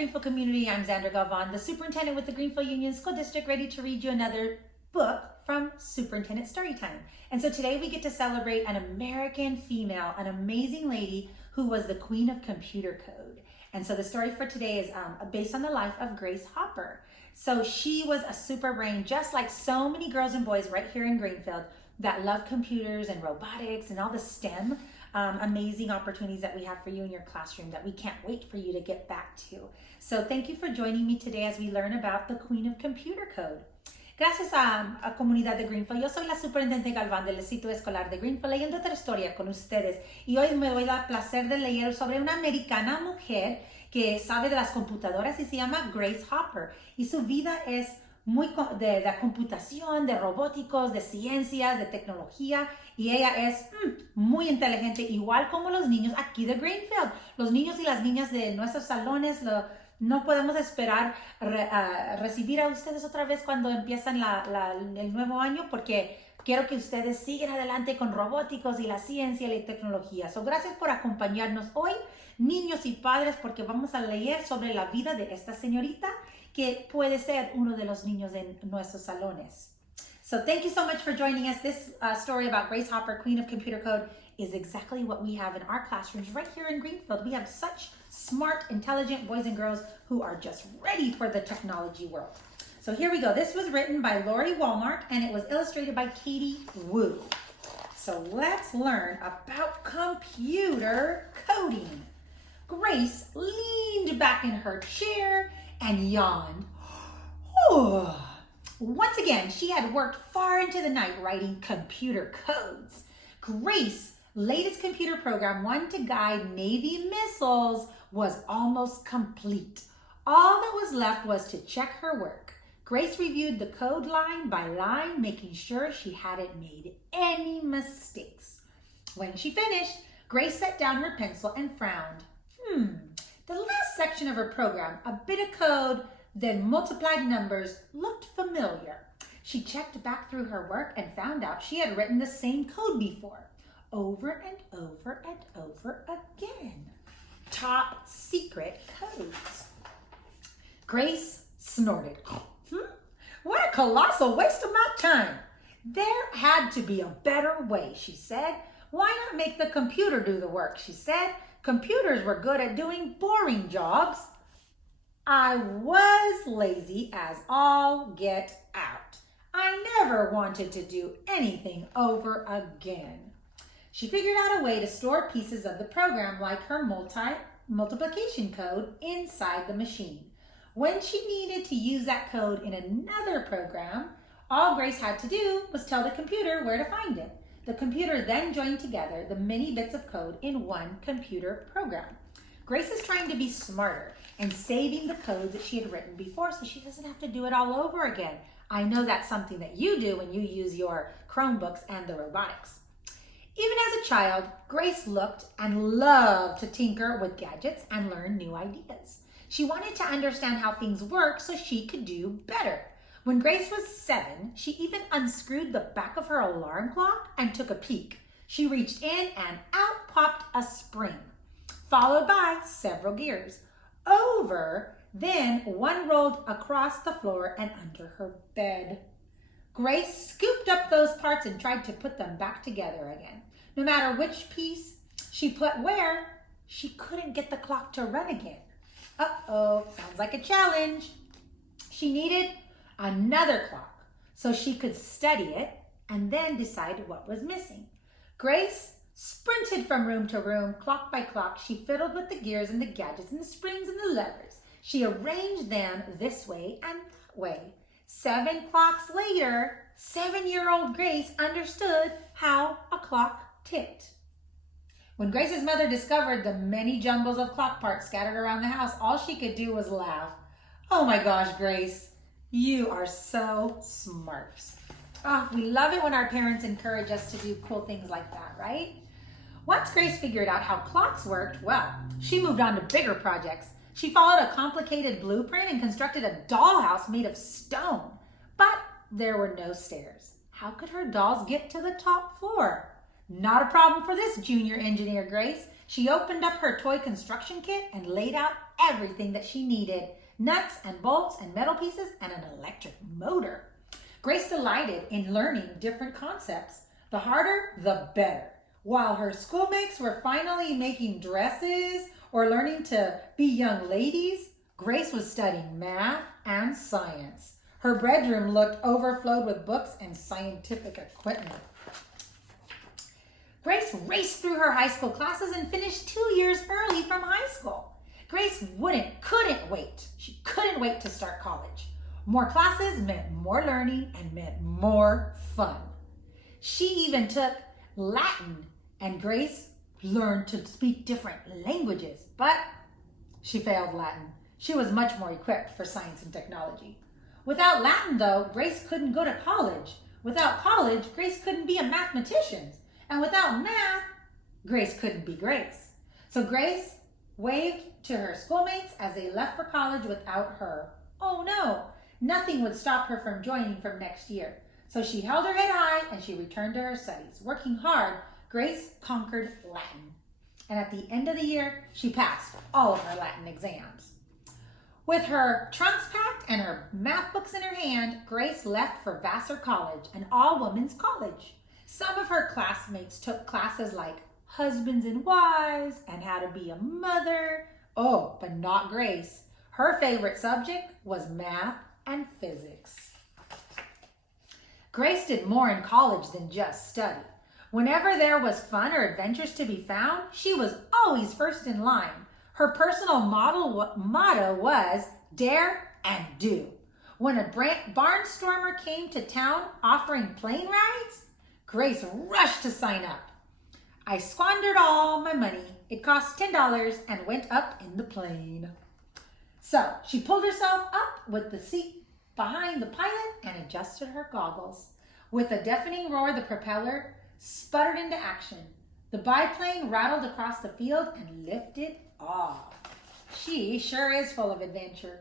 Greenfield community, I'm Xandra Galvan, the superintendent with the Greenfield Union School District, ready to read you another book from Superintendent Story Time. And so today we get to celebrate an American female, an amazing lady who was the queen of computer code. And so the story for today is based on the life of Grace Hopper. So she was a super brain, just like so many girls and boys right here in Greenfield that love computers and robotics and all the STEM amazing opportunities that we have for you in your classroom that we can't wait for you to get back to. So thank you for joining me today as we learn about the Queen of Computer Code. Gracias a comunidad de Greenfield. Yo soy la superintendente Galván del Distrito Escolar de Greenfield leyendo otra historia con ustedes. Y hoy me doy el placer de leer sobre una americana mujer que sabe de las computadoras y se llama Grace Hopper. Y su vida es muy de la computación, de robóticos, de ciencias, de tecnología, y ella es muy inteligente, igual como los niños aquí de Greenfield. Los niños y las niñas de nuestros salones, no podemos esperar recibir a ustedes otra vez cuando empiezan el nuevo año, porque quiero que ustedes sigan adelante con robóticos y la ciencia y la tecnología. So, gracias por acompañarnos hoy, niños y padres, porque vamos a leer sobre la vida de esta señorita que puede ser uno de los niños en nuestros salones. So thank you so much for joining us. This story about Grace Hopper, Queen of Computer Code, is exactly what we have in our classrooms right here in Greenfield. We have such smart, intelligent boys and girls who are just ready for the technology world. So here we go. This was written by Lori Walmark and it was illustrated by Katie Wu. So let's learn about computer coding. Grace leaned back in her chair and yawned. Once again, she had worked far into the night writing computer codes. Grace's latest computer program, one to guide Navy missiles, was almost complete. All that was left was to check her work. Grace reviewed the code line by line, making sure she hadn't made any mistakes. When she finished, Grace set down her pencil and frowned. The last section of her program, a bit of code, then multiplied numbers, looked familiar. She checked back through her work and found out she had written the same code before, over and over and over again. Top secret codes. Grace snorted. What a colossal waste of my time. There had to be a better way, she said. Why not make the computer do the work, she said. Computers were good at doing boring jobs. I was lazy as all get out. I never wanted to do anything over again. She figured out a way to store pieces of the program like her multiplication code inside the machine. When she needed to use that code in another program, all Grace had to do was tell the computer where to find it. The computer then joined together the many bits of code in one computer program. Grace is trying to be smarter and saving the codes that she had written before so she doesn't have to do it all over again. I know that's something that you do when you use your Chromebooks and the robotics. Even as a child, Grace looked and loved to tinker with gadgets and learn new ideas. She wanted to understand how things work so she could do better. When Grace was 7, she even unscrewed the back of her alarm clock and took a peek. She reached in and out popped a spring, followed by several gears. Over, then one rolled across the floor and under her bed. Grace scooped up those parts and tried to put them back together again. No matter which piece she put where, she couldn't get the clock to run again. Uh-oh, sounds like a challenge. She needed another clock so she could study it and then decide what was missing. Grace sprinted from room to room, clock by clock. She fiddled with the gears and the gadgets and the springs and the levers. She arranged them this way and that way. 7 clocks later, 7-year-old Grace understood how a clock ticked. When Grace's mother discovered the many jumbles of clock parts scattered around the house, all she could do was laugh. Oh my gosh, Grace, you are so smart. Oh, we love it when our parents encourage us to do cool things like that, right? Once Grace figured out how clocks worked, well, she moved on to bigger projects. She followed a complicated blueprint and constructed a dollhouse made of stone. But there were no stairs. How could her dolls get to the top floor? Not a problem for this junior engineer, Grace. She opened up her toy construction kit and laid out everything that she needed: nuts and bolts and metal pieces and an electric motor. Grace delighted in learning different concepts. The harder, the better. While her schoolmates were finally making dresses or learning to be young ladies, Grace was studying math and science. Her bedroom looked overflowed with books and scientific equipment. Grace raced through her high school classes and finished 2 years early from high school. Grace couldn't wait. She couldn't wait to start college. More classes meant more learning and meant more fun. She even took Latin, and Grace learned to speak different languages, but she failed Latin. She was much more equipped for science and technology. Without Latin, though, Grace couldn't go to college. Without college, Grace couldn't be a mathematician. And without math, Grace couldn't be Grace. So Grace waved to her schoolmates as they left for college without her. Oh no, nothing would stop her from joining from next year. So she held her head high and she returned to her studies. Working hard, Grace conquered Latin. And at the end of the year, she passed all of her Latin exams. With her trunks packed and her math books in her hand, Grace left for Vassar College, an all-women's college. Some of her classmates took classes like husbands and wives and how to be a mother. Oh, but not Grace. Her favorite subject was math and physics. Grace did more in college than just study. Whenever there was fun or adventures to be found, she was always first in line. Her personal motto was dare and do. When a barnstormer came to town offering plane rides, Grace rushed to sign up. I squandered all my money. It cost $10 and went up in the plane. So she pulled herself up with the seat behind the pilot and adjusted her goggles. With a deafening roar, the propeller sputtered into action. The biplane rattled across the field and lifted off. She sure is full of adventure.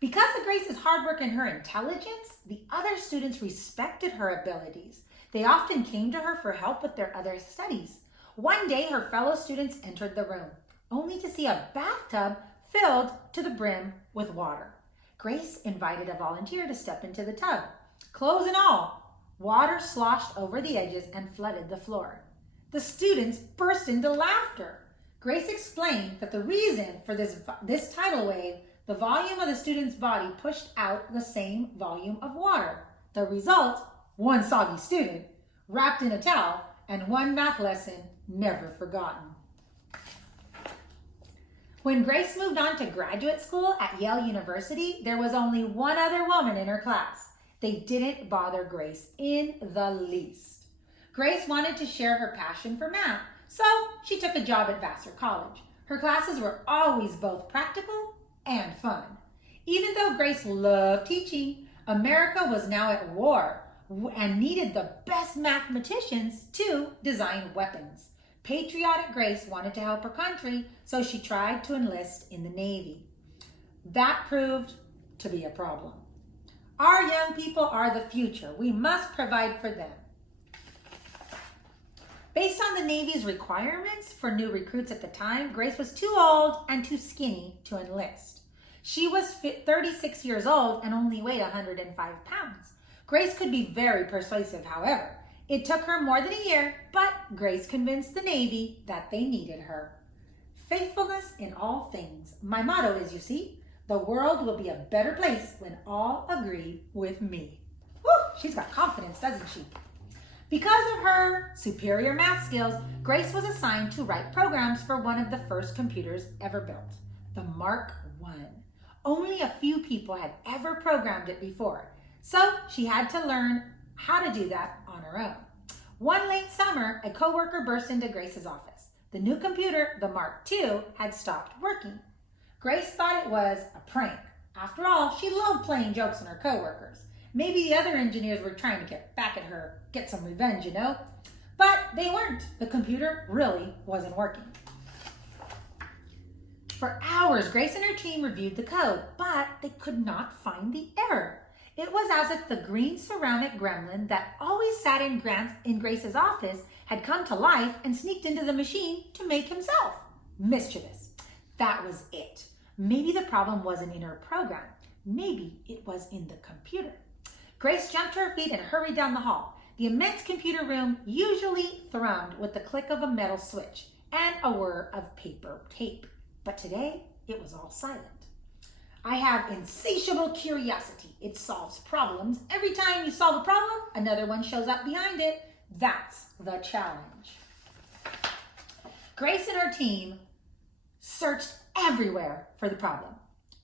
Because of Grace's hard work and her intelligence, the other students respected her abilities. They often came to her for help with their other studies. One day, her fellow students entered the room, only to see a bathtub filled to the brim with water. Grace invited a volunteer to step into the tub. Clothes and all, water sloshed over the edges and flooded the floor. The students burst into laughter. Grace explained that the reason for this tidal wave, the volume of the student's body pushed out the same volume of water. The result, one soggy student wrapped in a towel and one math lesson never forgotten. When Grace moved on to graduate school at Yale University, there was only one other woman in her class. They didn't bother Grace in the least. Grace wanted to share her passion for math, so she took a job at Vassar College. Her classes were always both practical and fun. Even though Grace loved teaching, America was now at war and needed the best mathematicians to design weapons. Patriotic Grace wanted to help her country, so she tried to enlist in the Navy. That proved to be a problem. Our young people are the future. We must provide for them. Based on the Navy's requirements for new recruits at the time, Grace was too old and too skinny to enlist. She was 36 years old and only weighed 105 pounds. Grace could be very persuasive, however. It took her more than a year, but Grace convinced the Navy that they needed her. Faithfulness in all things. My motto is, you see, the world will be a better place when all agree with me. Woo, she's got confidence, doesn't she? Because of her superior math skills, Grace was assigned to write programs for one of the first computers ever built, the Mark I. Only a few people had ever programmed it before, so she had to learn how to do that on her own. One late summer, a coworker burst into Grace's office. The new computer, the Mark II, had stopped working. Grace thought it was a prank. After all, she loved playing jokes on her coworkers. Maybe the other engineers were trying to get back at her, get some revenge, you know? But they weren't. The computer really wasn't working. For hours, Grace and her team reviewed the code, but they could not find the error. It was as if the green ceramic gremlin that always sat in Grace's office had come to life and sneaked into the machine to make himself mischievous. That was it. Maybe the problem wasn't in her program. Maybe it was in the computer. Grace jumped to her feet and hurried down the hall. The immense computer room usually thrummed with the click of a metal switch and a whir of paper tape. But today, it was all silent. I have insatiable curiosity. It solves problems. Every time you solve a problem, another one shows up behind it. That's the challenge. Grace and her team searched everywhere for the problem.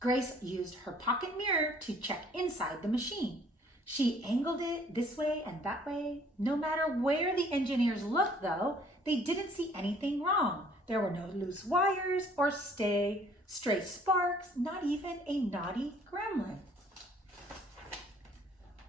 Grace used her pocket mirror to check inside the machine. She angled it this way and that way. No matter where the engineers looked, though, they didn't see anything wrong. There were no loose wires or stray sparks, not even a naughty gremlin.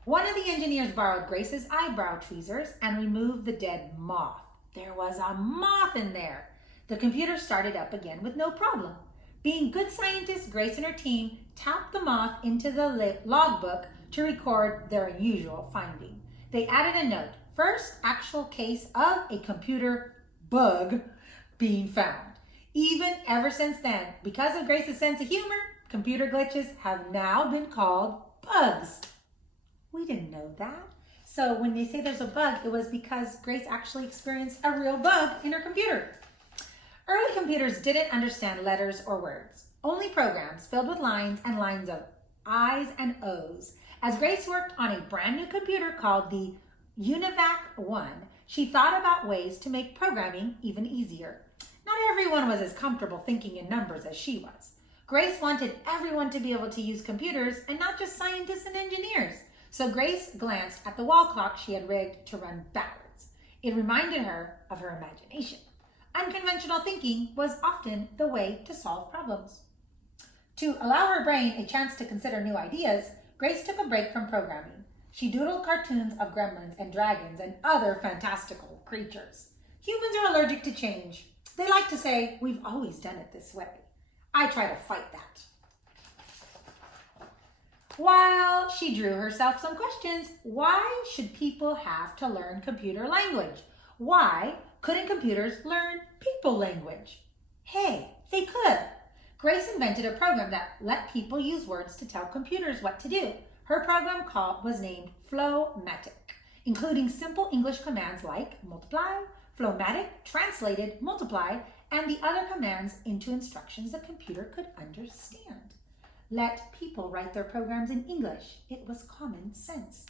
One of the engineers borrowed Grace's eyebrow tweezers and removed the dead moth. There was a moth in there. The computer started up again with no problem. Being good scientists, Grace and her team tapped the moth into the logbook to record their unusual finding. They added a note, first actual case of a computer bug being found. Even ever since then, because of Grace's sense of humor, computer glitches have now been called bugs. We didn't know that. So when they say there's a bug, it was because Grace actually experienced a real bug in her computer. Early computers didn't understand letters or words, only programs filled with lines and lines of I's and O's. As Grace worked on a brand new computer called the UNIVAC 1, she thought about ways to make programming even easier. Not everyone was as comfortable thinking in numbers as she was. Grace wanted everyone to be able to use computers and not just scientists and engineers. So Grace glanced at the wall clock she had rigged to run backwards. It reminded her of her imagination. Unconventional thinking was often the way to solve problems. To allow her brain a chance to consider new ideas, Grace took a break from programming. She doodled cartoons of gremlins and dragons and other fantastical creatures. Humans are allergic to change. They like to say, we've always done it this way. I try to fight that. While she drew herself some questions, why should people have to learn computer language? Why couldn't computers learn people language? Hey, they could. Grace invented a program that let people use words to tell computers what to do. Her program was named Flowmatic, including simple English commands like multiply. Flowmatic translated multiply and the other commands into instructions the computer could understand. Let people write their programs in English. It was common sense.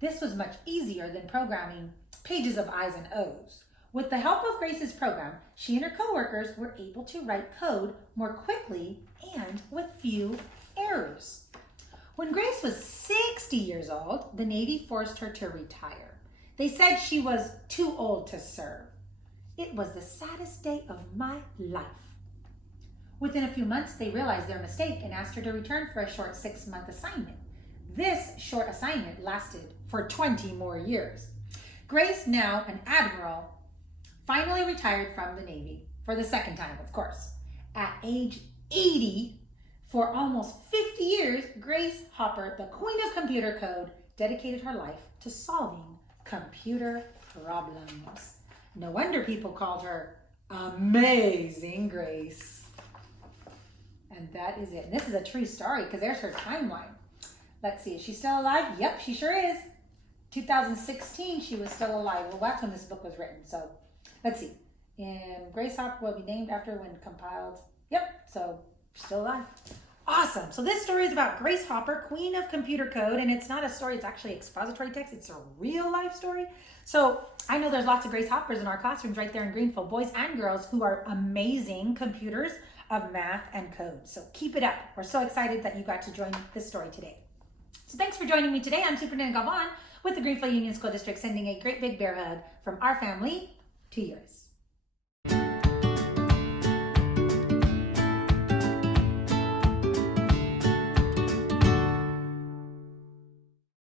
This was much easier than programming pages of I's and O's. With the help of Grace's program, she and her coworkers were able to write code more quickly and with few errors. When Grace was 60 years old, the Navy forced her to retire. They said she was too old to serve. It was the saddest day of my life. Within a few months, they realized their mistake and asked her to return for a short 6-month assignment. This short assignment lasted for 20 more years. Grace, now an admiral, finally retired from the Navy for the second time, of course. At age 80, for almost 50 years, Grace Hopper, the queen of computer code, dedicated her life to solving computer problems. No wonder people called her Amazing Grace. And that is it. And this is a true story because there's her timeline. Let's see, is she still alive? Yep, she sure is. 2016, she was still alive. Well, that's when this book was written. So let's see. And Grace Hopper will be named after when compiled. Yep, so still alive. Awesome. So this story is about Grace Hopper, queen of computer code. And it's not a story. It's actually expository text. It's a real life story. So I know there's lots of Grace Hoppers in our classrooms right there in Greenville, boys and girls who are amazing computers of math and code. So keep it up. We're so excited that you got to join this story today. So thanks for joining me today. I'm Superintendent Galvan with the Greenville Union School District, sending a great big bear hug from our family to yours.